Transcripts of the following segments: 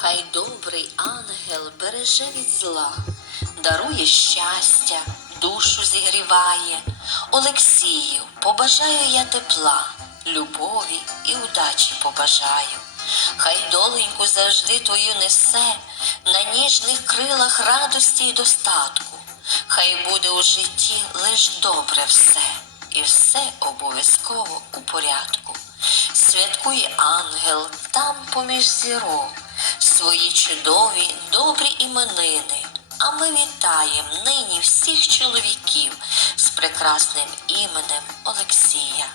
Хай добрий ангел береже від зла, дарує щастя, душу зігріває. Олексію, побажаю я тепла, любові і удачі побажаю. Хай доленьку завжди твою несе на ніжних крилах радості й достатку. Хай буде у житті лиш добре все, і все обов'язково у порядку. Святкує ангел там поміж зірок свої чудові, добрі іменини. А ми вітаємо нині всіх чоловіків з прекрасним іменем Олексія.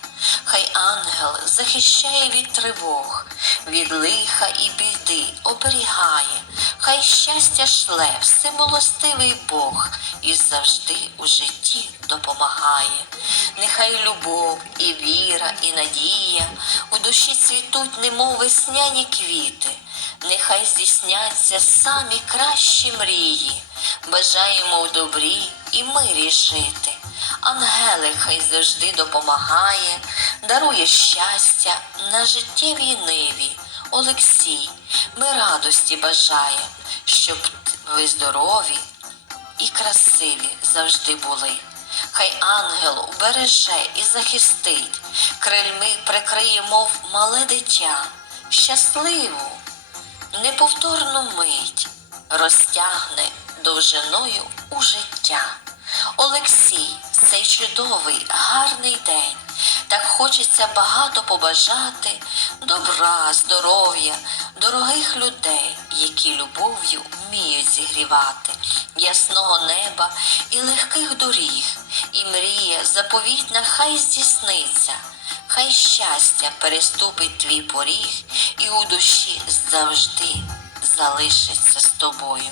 Хай ангел захищає від тривог, від лиха і біди оберігає, хай щастя шле всемилостивий Бог і завжди у житті допомагає. Нехай любов і віра, і надія у душі цвітуть, немов весняні квіти. Нехай здійсняться самі кращі мрії, бажаємо в добрі і мирі жити. Ангели хай завжди допомагає, дарує щастя на життєвій ниві. Олексій, ми радості бажає, щоб ви здорові і красиві завжди були. Хай ангел убереже і захистить, крильми прикриє, мов мале дитя, щасливу, неповторну мить розтягне довжиною у життя. Олексій, цей чудовий, гарний день. Так хочеться багато побажати добра, здоров'я, дорогих людей, які любов'ю вміють зігрівати, ясного неба і легких доріг, і мрія заповітна хай здійсниться. Хай щастя переступить твій поріг і у душі завжди залишиться з тобою.